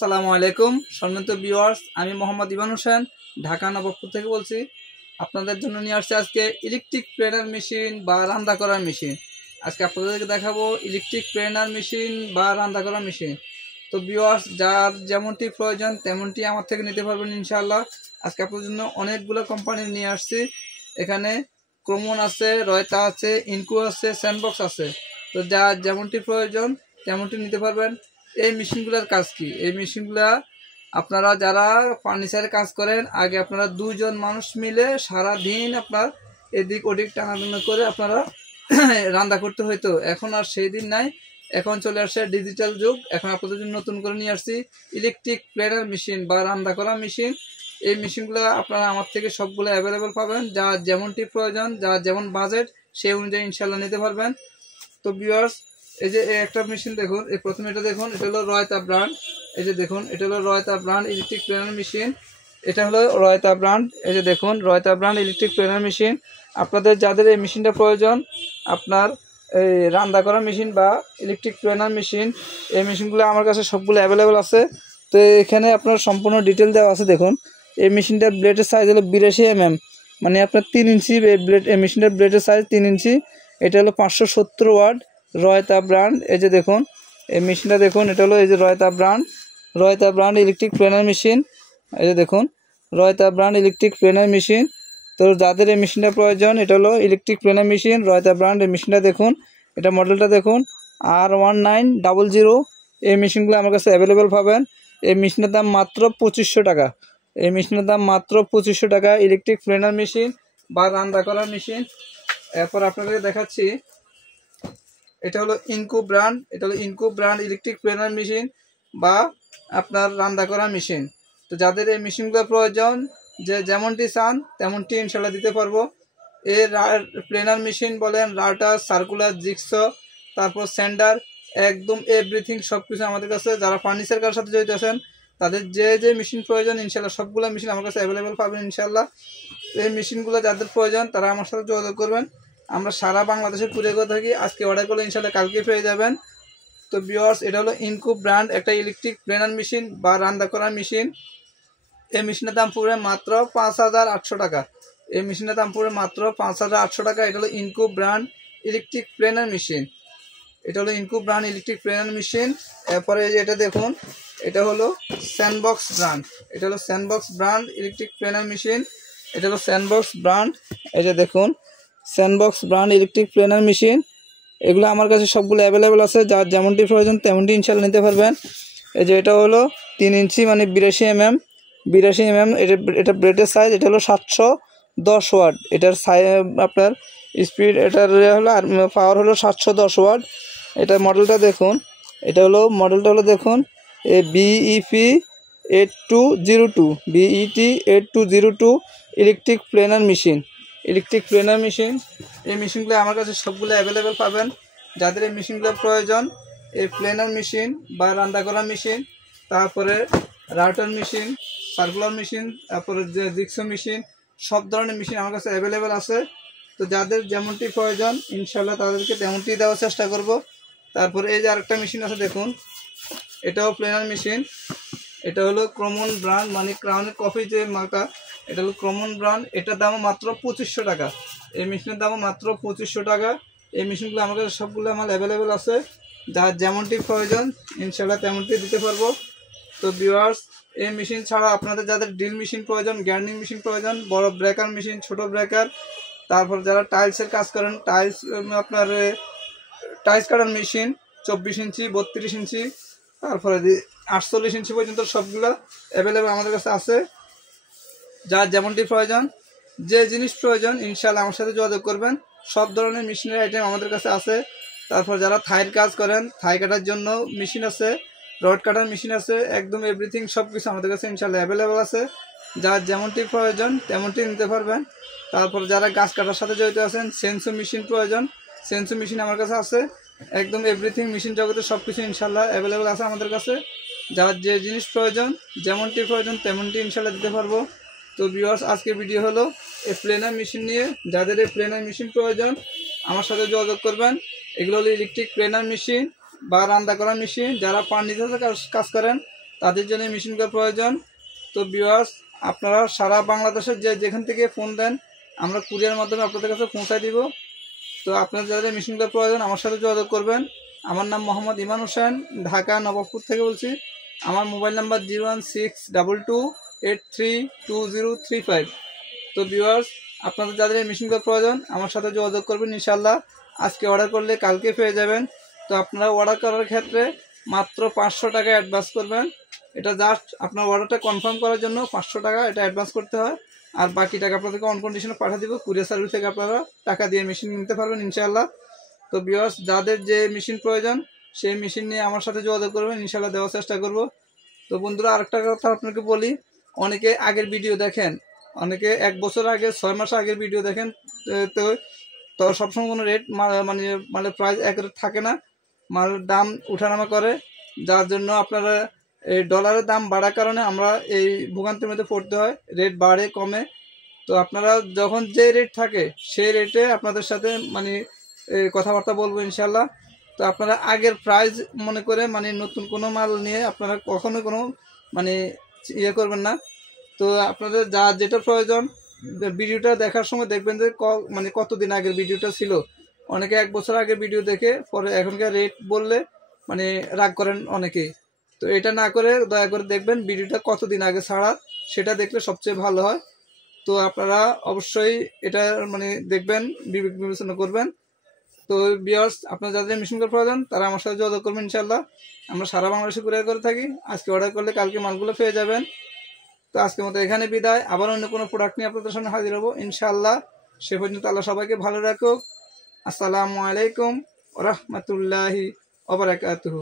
আসসালামু আলাইকুম সম্মানিত ভিউয়ার্স, আমি মোহাম্মদ ইবান হোসেন ঢাকা নবাবপুর থেকে বলছি। আপনাদের জন্য নিয়ে আসছে আজকে ইলেকট্রিক প্রেনার মেশিন বা রান্না করার মেশিন। আজকে আপনাদেরকে দেখাবো ইলেকট্রিক প্রেনার মেশিন বা রান্না করার মেশিন। তো ভিউয়ার্স, যার যেমনটি প্রয়োজন তেমনটি আমার থেকে নিতে পারবেন ইনশাআল্লাহ। আজকে আপনাদের জন্য অনেকগুলো কোম্পানি নিয়ে আসছি। এখানে ক্রমন আছে, রয়তা আছে, ইনকো আছে, স্যান্ডবক্স আছে। তো যার যেমনটি প্রয়োজন তেমনটি নিতে পারবেন। এই মেশিনগুলোর কাজ কি? এই মেশিনগুলা আপনারা যারা ফার্নিচারের কাজ করেন, আগে আপনারা দুইজন মানুষ মিলে সারা দিন আপনার এদিক ওদিক টানাটানা করে আপনারা রান্না করতে হইতো। এখন আর সেই দিন নাই, এখন চলে আসছে ডিজিটাল যুগ। এখন আপনাদের জন্য নতুন করে নিয়ে আসছি ইলেকট্রিক প্রেনার মেশিন বা রান্না করা মেশিন। এই মেশিনগুলো আপনারা আমার থেকে সবগুলো অ্যাভেলেবেল পাবেন। যার যেমনটি প্রয়োজন, যার যেমন বাজেট সেই অনুযায়ী ইনশাল্লাহ নিতে পারবেন। তো ভিউয়ার্স, এই যে একটা মেশিন দেখুন, এই প্রথমে এটা দেখুন, এটা হলো রয়তা ব্র্যান্ড। এই যে দেখুন, এটা হলো রয়তা ব্র্যান্ড ইলেকট্রিক প্রেনার মেশিন। এটা হলো রয়তা ব্র্যান্ড। এই যে দেখুন, রয়তা ব্র্যান্ড ইলেকট্রিক প্রেনার মেশিন। আপনাদের যাদের এই মেশিনটা প্রয়োজন, আপনার এই রান্না করা মেশিন বা ইলেকট্রিক প্রেনার মেশিন, এই মেশিনগুলো আমার কাছে সবগুলো অ্যাভেলেবেল আছে। তো এখানে আপনার সম্পূর্ণ ডিটেল দেওয়া আছে। দেখুন, এই মেশিনটার ব্লেডের সাইজ হলো 82 mm, মানে আপনার 3 ইঞ্চি ব্লেড। এই মেশিনটার ব্লেডের সাইজ 3 ইঞ্চি। এটা হলো 570 ওয়াট রয়তা ব্র্যান্ড। এই যে দেখুন, এই মেশিনটা দেখুন, এটা হলো এই যে রয়তা ব্র্যান্ড ইলেকট্রিক প্রেনার মেশিন। এই যে দেখুন, রয়তা ব্র্যান্ড ইলেকট্রিক প্রেনার মেশিন। তো যাদের এই মেশিনটা প্রয়োজন, এটা হলো ইলেকট্রিক প্রেনার মেশিন রয়তা ব্র্যান্ড। এই মেশিনটা দেখুন, এটা মডেলটা দেখুন R1900। এই মেশিনগুলো আমার কাছে অ্যাভেলেবেল পাবেন। এই মেশিনের দাম মাত্র 2500 টাকা। এই মেশিনের দাম মাত্র 2500 টাকা, ইলেকট্রিক প্রেনার মেশিন বা রান্না করার মেশিন। এরপর আপনাদেরকে দেখাচ্ছি, এটা হলো ইনকো ব্র্যান্ড ইলেকট্রিক প্রেনার মেশিন বা আপনার রান্না করা মেশিন। তো যাদের এই মেশিনগুলো প্রয়োজন, যে যেমনটি চান তেমনটি ইনশাল্লাহ দিতে পারবো। এর প্লেনার মেশিন বলেন, রাউটার, সার্কুলার, জিক্স, তারপর স্যান্ডার, একদম এভরিথিং সব কিছু আমাদের কাছে। যারা ফার্নিচার কার সাথে জড়িত আছেন, তাদের যে মেশিন প্রয়োজন ইনশাল্লাহ সবগুলো মেশিন আমার কাছে অ্যাভেলেবেল পাবেন ইনশাল্লাহ। এই মেশিনগুলো যাদের প্রয়োজন তারা আমার সাথে যোগাযোগ করবেন। আমরা সারা বাংলাদেশে কুরিয়ার করে থাকি। আজকে অর্ডার করলে ইনশাল্লাহ কালকে পেয়ে যাবেন। তো ভিউয়ার্স, এটা হলো ইনকো ব্র্যান্ড একটা ইলেকট্রিক প্রেনার মেশিন বা রান্না করা মেশিন। এই মেশিনের দাম পড়বে মাত্র 5800 টাকা। এই মেশিনের দাম পড়বে মাত্র 5800 টাকা। এটা হলো ইনকো ব্র্যান্ড ইলেকট্রিক প্রেনার মেশিন। এরপরে এটা দেখুন, এটা হলো স্যান্ডবক্স ব্র্যান্ড ইলেকট্রিক প্রেনার মেশিন। এই যে দেখুন, স্যান্ডবক্স ব্র্যান্ড ইলেকট্রিক প্রেনার মেশিন। এগুলো আমার কাছে সবগুলো অ্যাভেলেবেল আছে। যার যেমনটি প্রয়োজন তেমনটি ইনশাল্লাহ নিতে পারবেন। এই যে এটা হলো 3 ইঞ্চি, মানে 82 mm। এটা ব্লেডের সাইজ, এটা হলো 710 ওয়াট। এটার আপনার স্পিড, এটার হলো আর পাওয়ার হলো 710 ওয়াট। এটার মডেলটা দেখুন, মডেলটা হলো দেখুন, BEP 8202 ইলেকট্রিক প্রেনার মেশিন। এই মেশিনগুলো আমার কাছে সবগুলো অ্যাভেলেবেল পাবেন। যাদের এই মেশিনগুলো প্রয়োজন, এই প্লেনার মেশিন বা রান্না করা মেশিন, তারপরে রাউটার মেশিন, সার্কুলার মেশিন, তারপরে যে জিক্সো মেশিন, সব ধরনের মেশিন আমার কাছে অ্যাভেলেবেল আছে। তো যাদের যেমনটি প্রয়োজন ইনশাল্লাহ তাদেরকে তেমনটি দেওয়ার চেষ্টা করব। তারপরে এই যে আরেকটা মেশিন আছে দেখুন, এটাও প্লেনার মেশিন। এটা হলো ক্রমন ব্র্যান্ড, মানে ক্রাউনের কফি যে মার্কা, এটা হলো ক্রমন ব্র্যান্ড। এটার দামও মাত্র 2500 টাকা। এই মেশিনের দামও মাত্র 2500 টাকা। এই মেশিনগুলো আমার কাছে সবগুলো আমার অ্যাভেলেবেল আছে। যার যেমনটি প্রয়োজন ইনশাল্লাহ তেমনটি দিতে পারবো। তো ভিউয়ার্স, এই মেশিন ছাড়া আপনাদের যাদের ড্রিল মেশিন প্রয়োজন, গ্রাইন্ডিং মেশিন প্রয়োজন, বড় ব্রেকার মেশিন, ছোট ব্রেকার, তারপর যারা টাইলসের কাজ করেন, আপনার টাইলস কাটার মেশিন 24 ইঞ্চি, 32 ইঞ্চি, তারপরে 48 ইঞ্চি পর্যন্ত সবগুলো অ্যাভেলেবেল আমাদের কাছে আছে। যার যেমনটি প্রয়োজন, যে জিনিস প্রয়োজন ইনশাল্লাহ আমার সাথে যোগাযোগ করবেন। সব ধরনের মেশিনের আইটেম আমাদের কাছে আছে। তারপর যারা থাইয়ের কাজ করেন, থাই কাটার জন্য মেশিন আছে, রড কাটার মেশিন আছে, একদম এভরিথিং সব কিছু আমাদের কাছে ইনশাল্লাহ অ্যাভেলেবেল আছে। যার যেমনটি প্রয়োজন তেমনটি নিতে পারবেন। তারপর যারা গাছ কাটার সাথে জড়িত আছেন, সেন্সো মেশিন প্রয়োজন, সেন্সো মেশিন আমার কাছে আছে। একদম এভরিথিং মেশিন জগতে সব কিছু ইনশাল্লাহ অ্যাভেলেবেল আছে আমাদের কাছে। যার যে জিনিস প্রয়োজন, যেমনটি প্রয়োজন তেমনটি ইনশাল্লাহ দিতে পারবো। তো ভিউয়ার্স, আজকের ভিডিও হলো এই প্লেনার মেশিন নিয়ে। যাদের এই প্লেনার মেশিন প্রয়োজন আমার সাথে যোগাযোগ করবেন। এগুলো হলো ইলেকট্রিক প্লেনার মেশিন বা রান্না করা মেশিন। যারা ফার্নিচারের কাজ করেন তাদের জন্য মেশিনগুলো প্রয়োজন। তো ভিউয়ার্স, আপনারা সারা বাংলাদেশের যেখান থেকে ফোন দেন আমরা কুরিয়ার মাধ্যমে আপনাদের কাছে পৌঁছায় দিব। তো আপনার যাদের মেশিনগুলো প্রয়োজন আমার সাথে যোগাযোগ করবেন। আমার নাম মোহাম্মদ ইমান হোসেন, ঢাকা নবাবপুর থেকে বলছি। আমার মোবাইল নাম্বার 01622832035। তো ভিউয়ার্স, আপনাদের যাদের এই মেশিনগুলো প্রয়োজন আমার সাথে যোগাযোগ করবেন ইনশাল্লাহ। আজকে অর্ডার করলে কালকে পেয়ে যাবেন। তো আপনারা অর্ডার করার ক্ষেত্রে মাত্র 500 টাকা অ্যাডভান্স করবেন। এটা জাস্ট আপনার অর্ডারটা কনফার্ম করার জন্য 500 টাকা এটা অ্যাডভান্স করতে হয়, আর বাকি টাকা আপনাদেরকে অন কন্ডিশনে পাঠিয়ে দিব। কুরিয়ার সার্ভিস থেকে আপনারা টাকা দিয়ে মেশিন নিতে পারবেন ইনশাআল্লাহ। তো ভিউয়ার্স, যাদের যে মেশিন প্রয়োজন সেই মেশিন নিয়ে আমার সাথে যোগাযোগ করবেন, ইনশাআল্লাহ দেওয়ার চেষ্টা করব। তো বন্ধুরা, আরেকটা কথা আপনাকে বলি, অনেকে আগের ভিডিও দেখেন, অনেকে 1 বছর আগে 6 মাস আগের ভিডিও দেখেন। তো তো সবসময় কোনো রেট মানে প্রাইস এক রেট থাকে না, মালের দাম উঠানামা করে, যার জন্য আপনারা এই ডলারের দাম বাড়ার কারণে আমরা এই ভোগান্তির মধ্যে পড়তে হয়, রেট বাড়ে কমে। তো আপনারা যখন যে রেট থাকে সেই রেটে আপনাদের সাথে কথাবার্তা বলবো ইনশাল্লাহ। তো আপনারা আগের প্রাইস মনে করে নতুন কোনো মাল নিয়ে আপনারা কখনো কোনো ইয়ে করবেন না। তো আপনাদের যেটা প্রয়োজন ভিডিওটা দেখার সময় দেখবেন যে কতদিন আগের ভিডিওটা ছিল। অনেকে 1 বছর আগের ভিডিও দেখে পরে এখনকার রেট বললে রাগ করেন অনেকেই। তো এটা না করে দয়া করে দেখবেন ভিডিওটা কতদিন আগে ছাড়া, সেটা দেখলে সবচেয়ে ভালো হয়। তো আপনারা অবশ্যই এটা দেখবেন, বিবেক বিবেচনা করবেন। তো ভিউয়ার্স, আপনার যাদের মেশিনগুলো প্রয়োজন তারা আমার সাথে যোগাযোগ করবেন ইনশাল্লাহ। আমরা সারা বাংলাদেশে কুরিয়ার করে থাকি। আজকে অর্ডার করলে কালকে মালগুলো পেয়ে যাবেন। তো আজকের মতো এখানে বিদায়, আবার অন্য কোনো প্রোডাক্ট নিয়ে আপনাদের সামনে হাজির হবো ইনশাআল্লাহ। সে পর্যন্ত আল্লাহ সবাইকে ভালো রাখুক। আসসালামু আলাইকুম ওয়া রাহমাতুল্লাহি ওয়া বারাকাতুহু।